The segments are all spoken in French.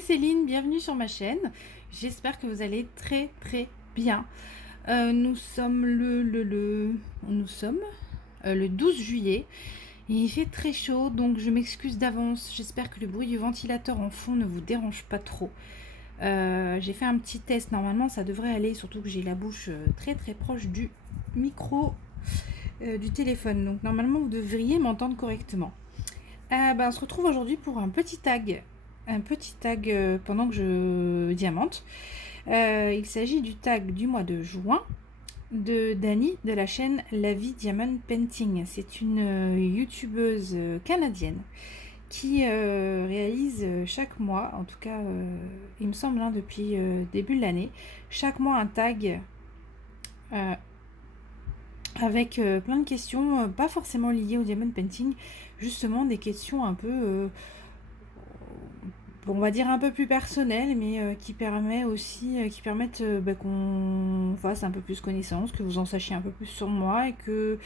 c'est Céline, bienvenue sur ma chaîne. J'espère que vous allez très bien. Nous sommes le 12 juillet et il fait très chaud, donc je m'excuse d'avance. J'espère que le bruit du ventilateur en fond ne vous dérange pas trop. J'ai fait un petit test, normalement ça devrait aller, surtout que j'ai la bouche très proche du micro du téléphone, donc normalement vous devriez m'entendre correctement. On se retrouve aujourd'hui pour un petit tag pendant que je diamante. Il s'agit du tag du mois de juin de Dani de la chaîne La Vie Diamond Painting. C'est une youtubeuse canadienne qui réalise chaque mois, en tout cas il me semble depuis début de l'année, chaque mois un tag avec plein de questions, pas forcément liées au diamond painting, justement des questions un peu on va dire un peu plus personnelles, mais qui permettent qu'on fasse un peu plus connaissance, que vous en sachiez un peu plus sur moi et que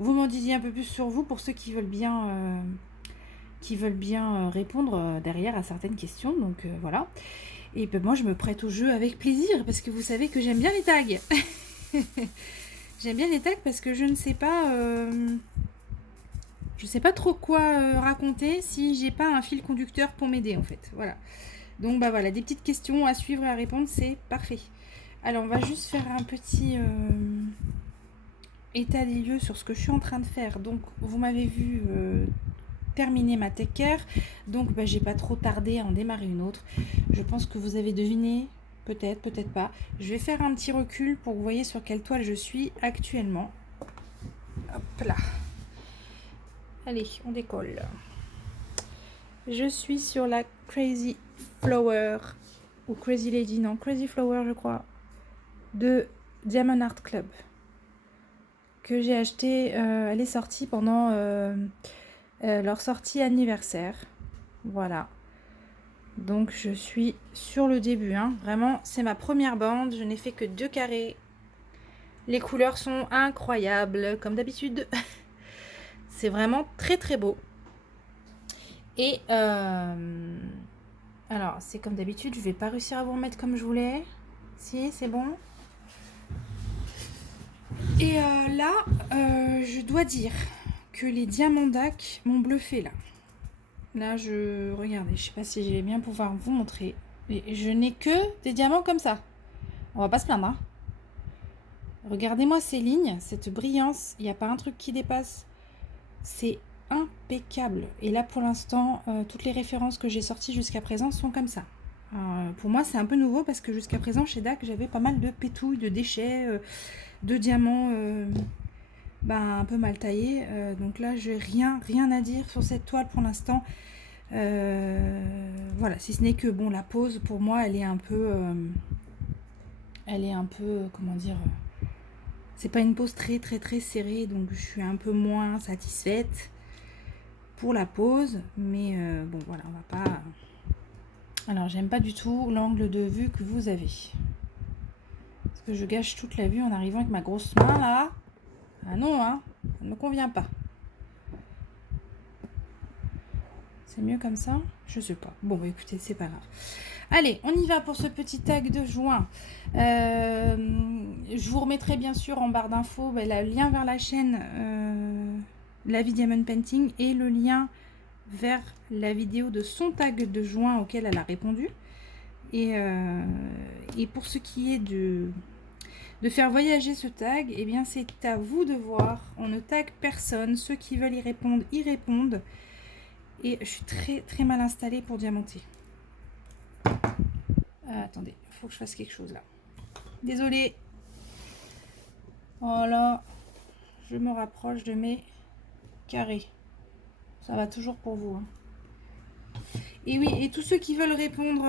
vous m'en disiez un peu plus sur vous pour ceux qui veulent bien répondre derrière à certaines questions. Donc voilà. Et moi je me prête au jeu avec plaisir parce que vous savez que j'aime bien les tags. J'aime bien les tags parce que je ne sais pas trop quoi raconter si j'ai pas un fil conducteur pour m'aider en fait. Voilà. Donc voilà, des petites questions à suivre et à répondre, c'est parfait. Alors on va juste faire un petit état des lieux sur ce que je suis en train de faire. Donc vous m'avez vu terminer ma tech care. Donc j'ai pas trop tardé à en démarrer une autre. Je pense que vous avez deviné, peut-être pas. Je vais faire un petit recul pour que vous voyez sur quelle toile je suis actuellement. Hop là. Allez, on décolle. Je suis sur la Crazy Flower, ou Crazy Lady, non, Crazy Flower je crois, de Diamond Art Club, que j'ai acheté, elle est sortie pendant leur sortie anniversaire, voilà. Donc je suis sur le début, hein. Vraiment c'est ma première bande, je n'ai fait que 2 carrés. Les couleurs sont incroyables, comme d'habitude. C'est vraiment très beau. Et alors, c'est comme d'habitude, je vais pas réussir à vous remettre comme je voulais. Si, c'est bon. Et là, je dois dire que les diamants DAC m'ont bluffé là. Là, regardez, je sais pas si je vais bien pouvoir vous montrer. Mais je n'ai que des diamants comme ça. On va pas se plaindre, hein. Regardez-moi ces lignes, cette brillance. Il n'y a pas un truc qui dépasse. C'est impeccable. Et là, pour l'instant, toutes les références que j'ai sorties jusqu'à présent sont comme ça. Pour moi, c'est un peu nouveau parce que jusqu'à présent, chez DAC, j'avais pas mal de pétouilles, de déchets, de diamants un peu mal taillés. Donc là, j'ai rien à dire sur cette toile pour l'instant. Voilà, si ce n'est que bon, la pose pour moi, elle est un peu, comment dire, c'est pas une pose très serrée, donc je suis un peu moins satisfaite pour la pose, mais bon voilà, on va pas. Alors j'aime pas du tout l'angle de vue que vous avez, parce que je gâche toute la vue en arrivant avec ma grosse main là. Ah non, hein, ça ne me convient pas. C'est mieux comme ça? Je sais pas. Bon, écoutez, c'est pas grave. Allez, on y va pour ce petit tag de juin. Je vous remettrai bien sûr en barre d'infos le lien vers la chaîne La Vie Diamond Painting et le lien vers la vidéo de son tag de juin auquel elle a répondu. Et pour ce qui est de faire voyager ce tag, eh bien c'est à vous de voir. On ne tag personne. Ceux qui veulent y répondent. Et je suis très mal installée pour diamanter. Attendez, il faut que je fasse quelque chose là. Désolée. Voilà. Je me rapproche de mes carrés. Ça va toujours pour vous, hein. Et oui, et tous ceux qui veulent répondre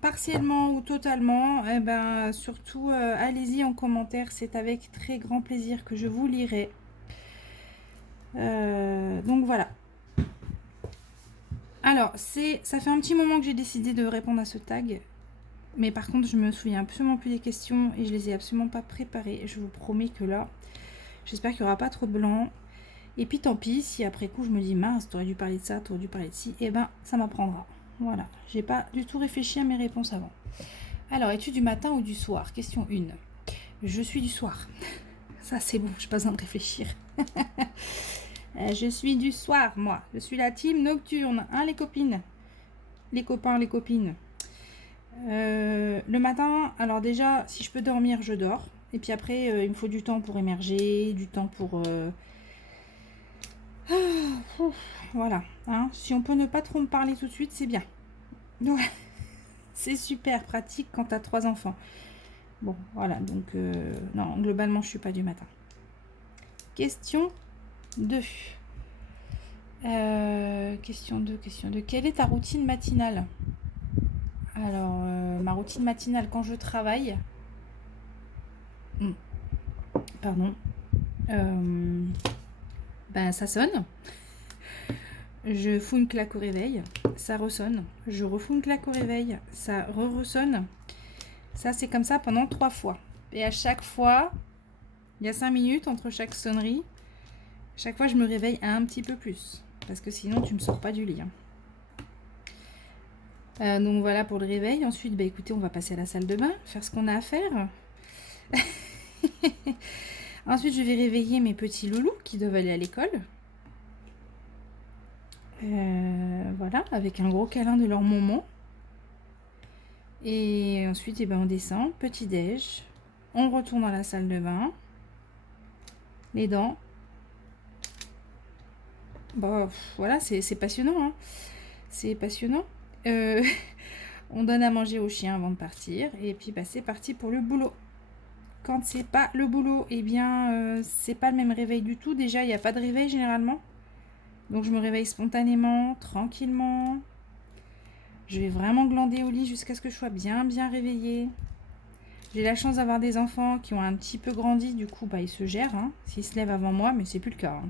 partiellement ou totalement, surtout allez-y en commentaire. C'est avec très grand plaisir que je vous lirai. Donc voilà. Alors, ça fait un petit moment que j'ai décidé de répondre à ce tag. Mais par contre, je me souviens absolument plus des questions et je les ai absolument pas préparées. Je vous promets que là, j'espère qu'il n'y aura pas trop de blanc. Et puis tant pis, si après coup je me dis mince, t'aurais dû parler de ça, t'aurais dû parler de ci, et ça m'apprendra. Voilà, j'ai pas du tout réfléchi à mes réponses avant. Alors, es-tu du matin ou du soir? Question 1. Je suis du soir. Ça, c'est bon, j'ai pas besoin de réfléchir. Je suis du soir, moi. Je suis la team nocturne. Hein, les copines? Les copains, les copines. Le matin, alors déjà, si je peux dormir, je dors. Et puis après, il me faut du temps pour émerger, du temps pour... voilà. Hein. Si on peut ne pas trop me parler tout de suite, c'est bien. Ouais. C'est super pratique quand tu as 3 enfants. Bon, voilà. Donc, non, globalement, je suis pas du matin. Question 2. Question 2. Quelle est ta routine matinale? Alors, ma routine matinale quand je travaille... Pardon. Ben, ça sonne. Je fous une claque au réveil. Ça ressonne. Je refous une claque au réveil. Ça re-ressonne. Ça, c'est comme ça pendant 3 fois. Et à chaque fois, il y a 5 minutes entre chaque sonnerie. Chaque fois, je me réveille un petit peu plus. Parce que sinon, tu ne me sors pas du lit. Donc voilà pour le réveil. Ensuite, bah, écoutez, on va passer à la salle de bain, faire ce qu'on a à faire. Ensuite, je vais réveiller mes petits loulous qui doivent aller à l'école. Voilà, avec un gros câlin de leur maman. Et ensuite, eh ben, on descend, petit-déj. On retourne dans la salle de bain. Les dents. Bon, voilà, c'est passionnant. Hein. C'est passionnant. On donne à manger aux chiens avant de partir. Et puis, bah, c'est parti pour le boulot. Quand c'est pas le boulot, eh bien, c'est pas le même réveil du tout. Déjà, il n'y a pas de réveil généralement. Donc, je me réveille spontanément, tranquillement. Je vais vraiment glander au lit jusqu'à ce que je sois bien réveillée. J'ai la chance d'avoir des enfants qui ont un petit peu grandi. Du coup, bah, ils se gèrent. Hein, s'ils se lèvent avant moi, mais c'est plus le cas. Hein,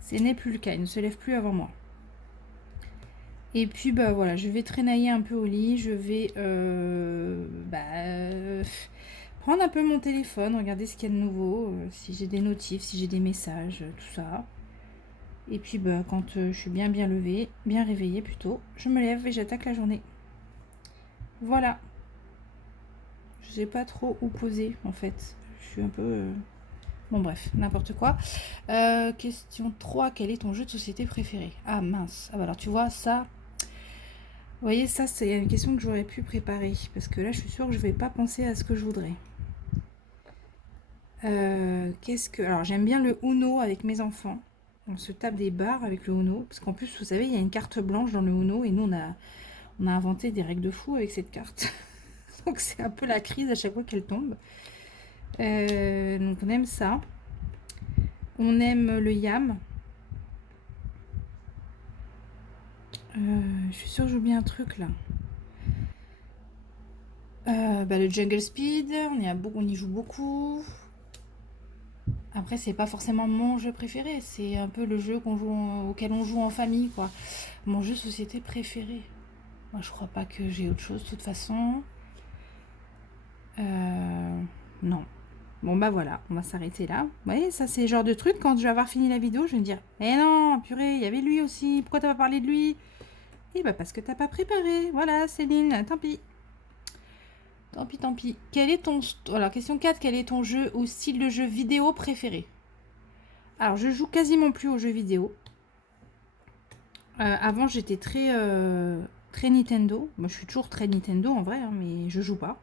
ce n'est plus le cas. Ils ne se lèvent plus avant moi. Et puis, bah voilà, je vais traînailler un peu au lit. Je vais... prendre un peu mon téléphone, regarder ce qu'il y a de nouveau, si j'ai des notifs, si j'ai des messages, tout ça. Et puis bah, quand je suis bien levée, bien réveillée plutôt, je me lève et j'attaque la journée. Voilà. Je sais pas trop où poser en fait. Je suis un peu... Bon bref, n'importe quoi. Question 3, quel est ton jeu de société préféré? Ah mince, ah bah alors tu vois ça... Vous voyez, ça c'est une question que j'aurais pu préparer. Parce que là je suis sûre que je vais pas penser à ce que je voudrais. Alors j'aime bien le Uno avec mes enfants. On se tape des barres avec le Uno. Parce qu'en plus, vous savez, il y a une carte blanche dans le Uno. Et nous, on a inventé des règles de fou avec cette carte. Donc c'est un peu la crise à chaque fois qu'elle tombe. Donc on aime ça. On aime le yam. Je suis sûre que j'oublie un truc là. Le Jungle Speed, on y joue beaucoup. Après, c'est pas forcément mon jeu préféré, c'est un peu le jeu auquel on joue en famille, quoi. Mon jeu de société préféré. Moi, je crois pas que j'ai autre chose, de toute façon. Non. Bon, bah voilà, on va s'arrêter là. Vous voyez, ça, c'est le genre de truc, quand je vais avoir fini la vidéo, je vais me dire, eh non, purée, il y avait lui aussi, pourquoi t'as pas parlé de lui? Eh bah, parce que t'as pas préparé. Voilà, Céline, tant pis. Tant pis. Quel est ton... Alors, question 4, quel est ton jeu ou style de jeu vidéo préféré? Alors, je joue quasiment plus aux jeux vidéo. Avant, j'étais très Nintendo. Moi, je suis toujours très Nintendo en vrai, hein, mais je joue pas.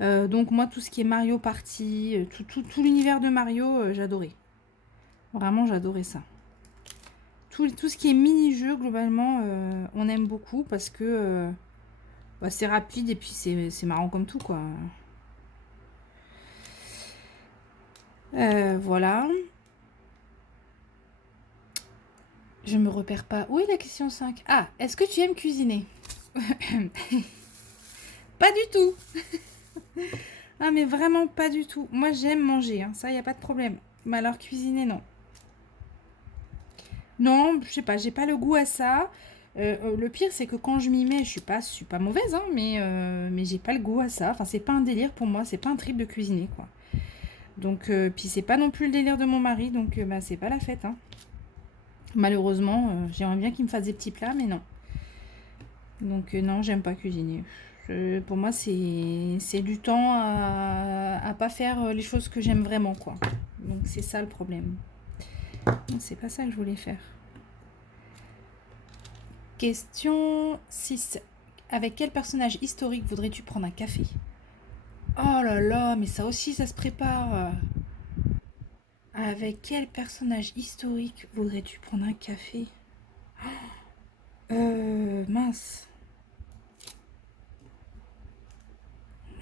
Donc, moi, tout ce qui est Mario Party, tout l'univers de Mario, j'adorais. Vraiment, j'adorais ça. Tout ce qui est mini-jeu, globalement, on aime beaucoup parce que c'est rapide et puis c'est marrant comme tout, quoi. Voilà. Je me repère pas. Où est la question 5? Ah, est-ce que tu aimes cuisiner? Pas du tout. Ah, mais vraiment pas du tout. Moi, j'aime manger, hein. Ça, il n'y a pas de problème. Mais alors, cuisiner, non. Non, je sais pas, j'ai pas le goût à ça. Le pire, c'est que quand je m'y mets, je suis pas mauvaise, hein, mais j'ai pas le goût à ça. Enfin, c'est pas un délire pour moi, c'est pas un trip de cuisiner, quoi. Donc, puis c'est pas non plus le délire de mon mari, donc c'est pas la fête, hein. Malheureusement, j'aimerais bien qu'il me fasse des petits plats, mais non. Donc non, j'aime pas cuisiner. Pour moi, c'est du temps à pas faire les choses que j'aime vraiment, quoi. Donc c'est ça le problème. Donc c'est pas ça que je voulais faire. Question 6. Avec quel personnage historique voudrais-tu prendre un café? Oh là là, mais ça aussi, ça se prépare. Avec quel personnage historique voudrais-tu prendre un café? Mince.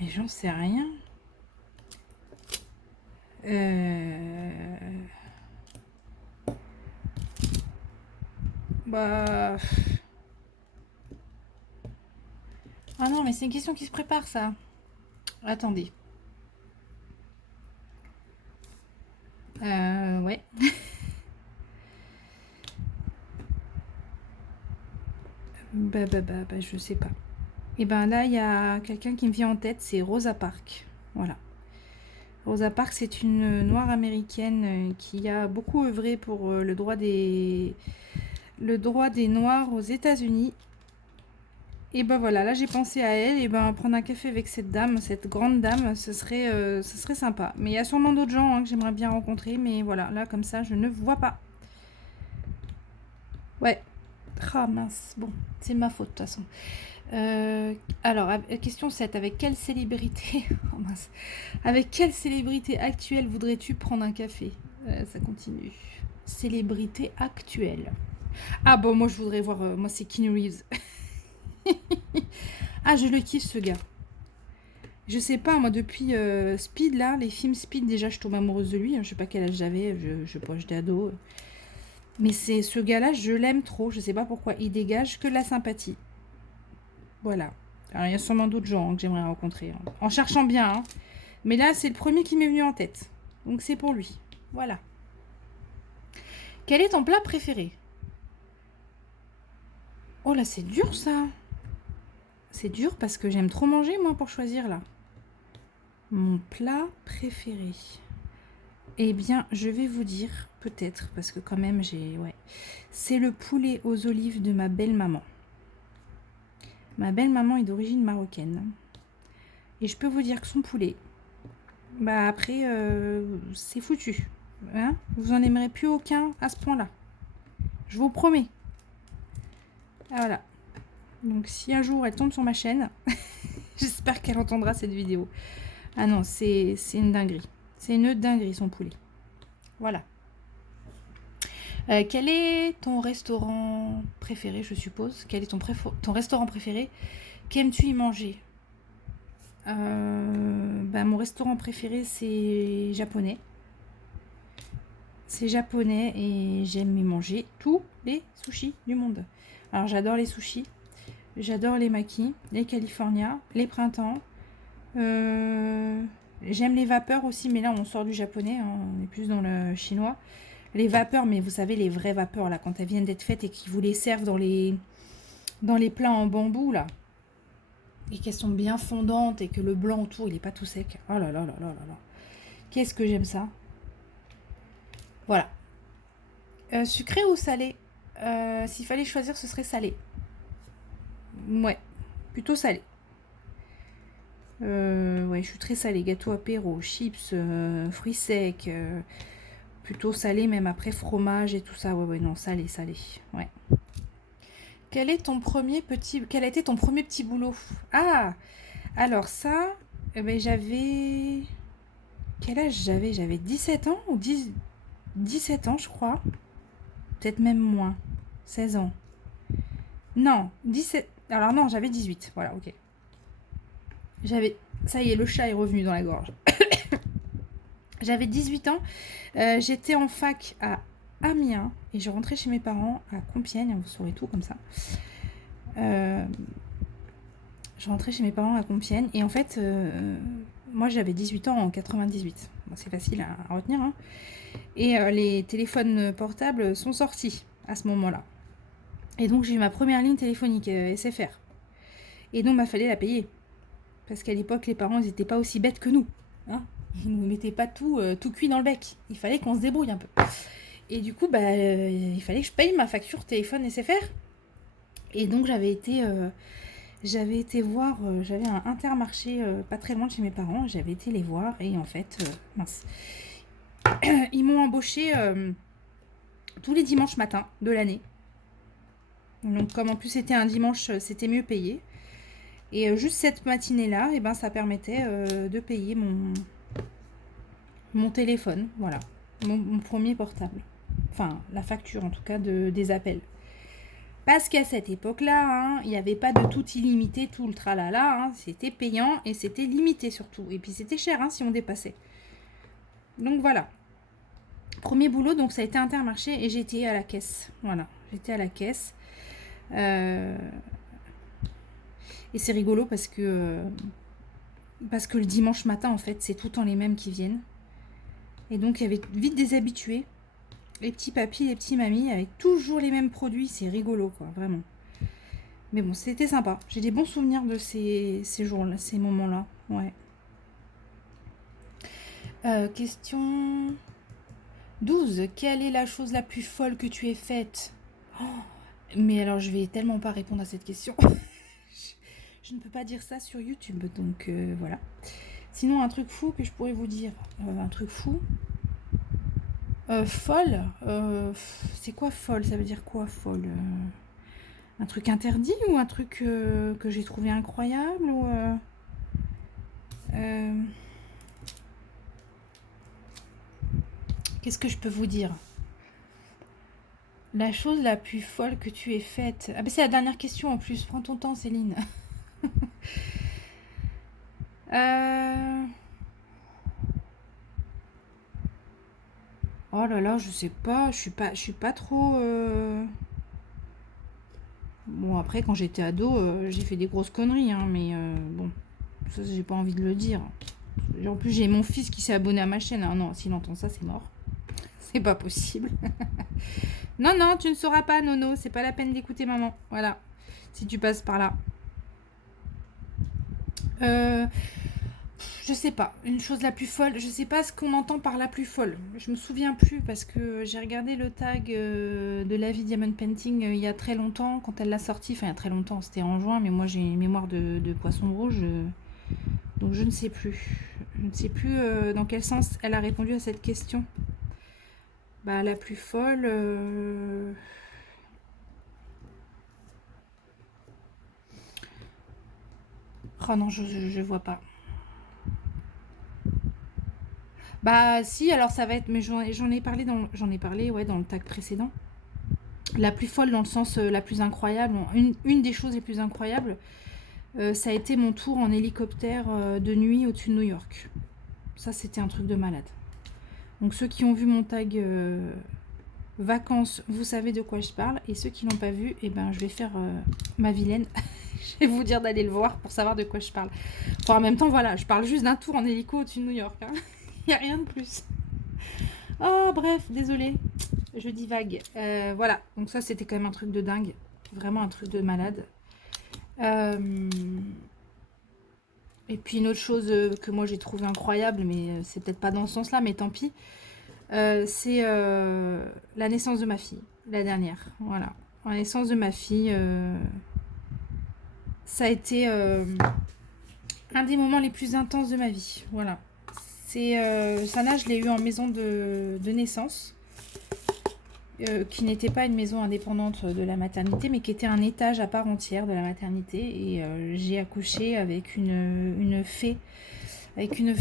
Mais j'en sais rien. Bah... Ah non, mais c'est une question qui se prépare, ça. Attendez. Ouais. Je sais pas. Et ben là, il y a quelqu'un qui me vient en tête, c'est Rosa Parks. Voilà. Rosa Parks, c'est une noire américaine qui a beaucoup œuvré pour le droit des Noirs aux États-Unis. Et ben voilà, là j'ai pensé à elle, et ben prendre un café avec cette dame, cette grande dame, ce serait sympa. Mais il y a sûrement d'autres gens que j'aimerais bien rencontrer, mais voilà, là comme ça, je ne vois pas. Ouais. Ah mince, bon, c'est ma faute de toute façon. Alors, question 7. Avec quelle célébrité oh, mince. Avec quelle célébrité actuelle voudrais-tu prendre un café? Ça continue. Célébrité actuelle. Ah bon, moi je voudrais voir... moi c'est Keanu Reeves. Ah, je le kiffe ce gars. Je sais pas, moi depuis Speed là, les films Speed, déjà je tombe amoureuse de lui. Je sais pas quel âge j'avais, je sais pas, j'étais ado. Mais c'est ce gars-là, je l'aime trop. Je sais pas pourquoi. Il dégage que de la sympathie. Voilà. Alors il y a sûrement d'autres gens que j'aimerais rencontrer. En cherchant bien. Hein. Mais là, c'est le premier qui m'est venu en tête. Donc c'est pour lui. Voilà. Quel est ton plat préféré? Oh là, c'est dur ça. C'est dur parce que j'aime trop manger moi pour choisir là. Mon plat préféré. Eh bien, je vais vous dire, peut-être, parce que quand même, ouais. C'est le poulet aux olives de ma belle-maman. Ma belle-maman est d'origine marocaine. Et je peux vous dire que son poulet, bah après, c'est foutu. Hein, vous en aimerez plus aucun à ce point-là. Je vous promets. Ah, voilà. Donc, si un jour elle tombe sur ma chaîne, j'espère qu'elle entendra cette vidéo. Ah non, c'est une dinguerie. C'est une dinguerie, son poulet. Voilà. Quel est ton restaurant préféré, je suppose? Quel est ton restaurant préféré? Qu'aimes-tu y manger? Mon restaurant préféré, c'est japonais. C'est japonais et j'aime y manger tous les sushis du monde. Alors, j'adore les sushis. J'adore les makis, les California, les printemps. J'aime les vapeurs aussi, mais là, on sort du japonais. Hein, on est plus dans le chinois. Les vapeurs, mais vous savez, les vraies vapeurs, là, quand elles viennent d'être faites et qu'ils vous les servent dans les plats en bambou, là. Et qu'elles sont bien fondantes et que le blanc autour, il n'est pas tout sec. Oh là là là là là là. Qu'est-ce que j'aime ça. Voilà. Sucré ou salé? S'il fallait choisir, ce serait salé. Ouais, plutôt salé. Ouais, je suis très salée. Gâteau apéro, chips, fruits secs. Plutôt salé, même après fromage et tout ça. Ouais, non, salé, salé. Ouais. Quel a été ton premier petit boulot? Ah, alors ça, j'avais... Quel âge j'avais? J'avais 17 ans ou 17 ans, je crois. Peut-être même moins. 16 ans. Non, 17... Alors non, j'avais 18. Voilà, ok. Ça y est, le chat est revenu dans la gorge. J'avais 18 ans. J'étais en fac à Amiens et je rentrais chez mes parents à Compiègne. Vous saurez tout comme ça. Je rentrais chez mes parents à Compiègne et en fait, moi j'avais 18 ans en 98. Bon, c'est facile à retenir. Hein. Et les téléphones portables sont sortis à ce moment-là. Et donc j'ai eu ma première ligne téléphonique SFR. Et donc il fallait la payer. Parce qu'à l'époque, les parents, ils n'étaient pas aussi bêtes que nous. Hein, ils ne nous mettaient pas tout cuit dans le bec. Il fallait qu'on se débrouille un peu. Et du coup, il fallait que je paye ma facture téléphone SFR. Et donc j'avais été voir, j'avais un Intermarché pas très loin de chez mes parents, j'avais été les voir et en fait, mince, ils m'ont embauché tous les dimanches matins de l'année. Donc comme en plus c'était un dimanche, c'était mieux payé. Et juste cette matinée-là, et ben, ça permettait de payer mon téléphone, voilà, mon premier portable. Enfin, la facture en tout cas des appels. Parce qu'à cette époque-là, hein, il n'y avait pas de tout illimité, tout le tralala. Hein, c'était payant et c'était limité surtout. Et puis c'était cher hein, si on dépassait. Donc voilà. Premier boulot, donc ça a été Intermarché et j'étais à la caisse. Voilà, j'étais à la caisse. Et c'est rigolo parce que le dimanche matin, en fait, c'est tout le temps les mêmes qui viennent. Et donc, il y avait vite des habitués. Les petits papis, les petits mamies, avec toujours les mêmes produits. C'est rigolo, quoi, vraiment. Mais bon, c'était sympa. J'ai des bons souvenirs de ces jours-là, ces moments-là. Ouais. Question 12. Quelle est la chose la plus folle que tu aies faite? Mais alors, je vais tellement pas répondre à cette question. Je ne peux pas dire ça sur YouTube, donc voilà. Sinon, un truc fou que je pourrais vous dire. Un truc fou. Folle. C'est quoi folle? Ça veut dire quoi folle? Un truc interdit ou un truc que j'ai trouvé incroyable ou qu'est-ce que je peux vous dire? La chose la plus folle que tu aies faite. Ah ben c'est la dernière question en plus. Prends ton temps, Céline. Oh là là, je sais pas. Je suis pas trop. Bon après quand j'étais ado, j'ai fait des grosses conneries, hein, mais bon, ça j'ai pas envie de le dire. En plus j'ai mon fils qui s'est abonné à ma chaîne. Ah non, s'il entend ça, c'est mort. C'est pas possible. Non, non, tu ne sauras pas, Nono. C'est pas la peine d'écouter maman. Voilà. Si tu passes par là. Je sais pas. Une chose la plus folle. Je sais pas ce qu'on entend par la plus folle. Je me souviens plus parce que j'ai regardé le tag de la vie Diamond Painting il y a très longtemps quand elle l'a sorti. Enfin, il y a très longtemps. C'était en juin, mais moi j'ai une mémoire de poisson rouge. Donc je ne sais plus. Je ne sais plus dans quel sens elle a répondu à cette question. Bah, la plus folle. Oh non, je vois pas. Bah si, alors ça va être, mais j'en ai parlé ouais, dans le tag précédent. La plus folle dans le sens la plus incroyable, une des choses les plus incroyables, ça a été mon tour en hélicoptère de nuit au-dessus de New York. Ça, c'était un truc de malade. Donc ceux qui ont vu mon tag vacances, vous savez de quoi je parle. Et ceux qui l'ont pas vu, eh ben, je vais faire ma vilaine. Je vais vous dire d'aller le voir pour savoir de quoi je parle. Enfin, en même temps, voilà, je parle juste d'un tour en hélico au-dessus de New York. Hein. Il n'y a rien de plus. Oh, bref, désolée. Je divague. Voilà, donc ça, c'était quand même un truc de dingue. Vraiment un truc de malade. Et puis une autre chose que moi j'ai trouvé incroyable, mais c'est peut-être pas dans ce sens-là, mais tant pis. C'est la naissance de ma fille, la dernière. Voilà. La naissance de ma fille, ça a été un des moments les plus intenses de ma vie. Voilà. Sana, je l'ai eu en maison de naissance, qui n'était pas une maison indépendante de la maternité, mais qui était un étage à part entière de la maternité. Et j'ai accouché avec une fée. Avec une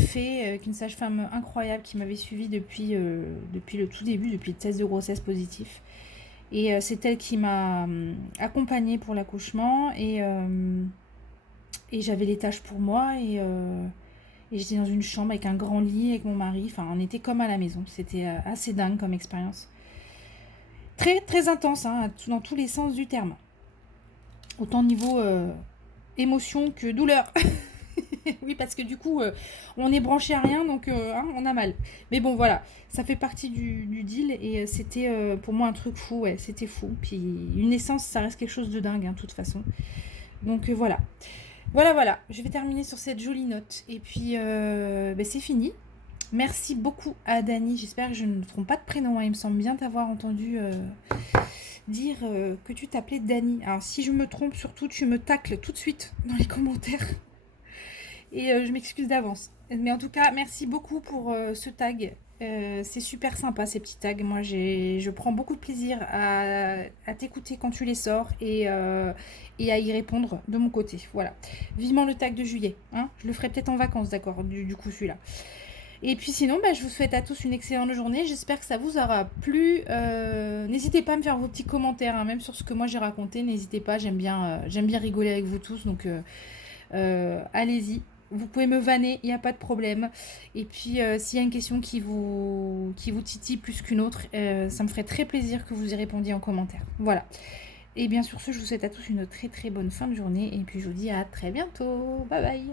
sage-femme incroyable qui m'avait suivie depuis le tout début, depuis le test de grossesse positif. Et c'est elle qui m'a accompagnée pour l'accouchement. Et j'avais les tâches pour moi. Et j'étais dans une chambre avec un grand lit avec mon mari. Enfin, on était comme à la maison. C'était assez dingue comme expérience. Très, très intense, hein, dans tous les sens du terme. Autant niveau émotion que douleur. Oui, parce que du coup, on est branché à rien, donc hein, on a mal. Mais bon, voilà, ça fait partie du deal et c'était pour moi un truc fou, ouais, c'était fou. Puis une naissance, ça reste quelque chose de dingue, hein, de toute façon. Donc voilà. Voilà, je vais terminer sur cette jolie note. Et puis, c'est fini. Merci beaucoup à Dani. J'espère que je ne me trompe pas de prénom, hein. Il me semble bien t'avoir entendu dire que tu t'appelais Dani. Alors si je me trompe, surtout tu me tacles tout de suite dans les commentaires. Et je m'excuse d'avance. Mais en tout cas, merci beaucoup pour ce tag. C'est super sympa ces petits tags. Moi, je prends beaucoup de plaisir à t'écouter quand tu les sors et à y répondre de mon côté. Voilà. Vivement le tag de juillet. Hein, je le ferai peut-être en vacances, d'accord, du coup, celui-là. Et puis sinon, bah, je vous souhaite à tous une excellente journée. J'espère que ça vous aura plu. N'hésitez pas à me faire vos petits commentaires, hein, même sur ce que moi j'ai raconté. N'hésitez pas, j'aime bien rigoler avec vous tous. Donc allez-y. Vous pouvez me vanner, il n'y a pas de problème. Et puis, s'il y a une question qui vous titille plus qu'une autre, ça me ferait très plaisir que vous y répondiez en commentaire. Voilà. Et bien sur ce, je vous souhaite à tous une très très bonne fin de journée. Et puis, je vous dis à très bientôt. Bye bye.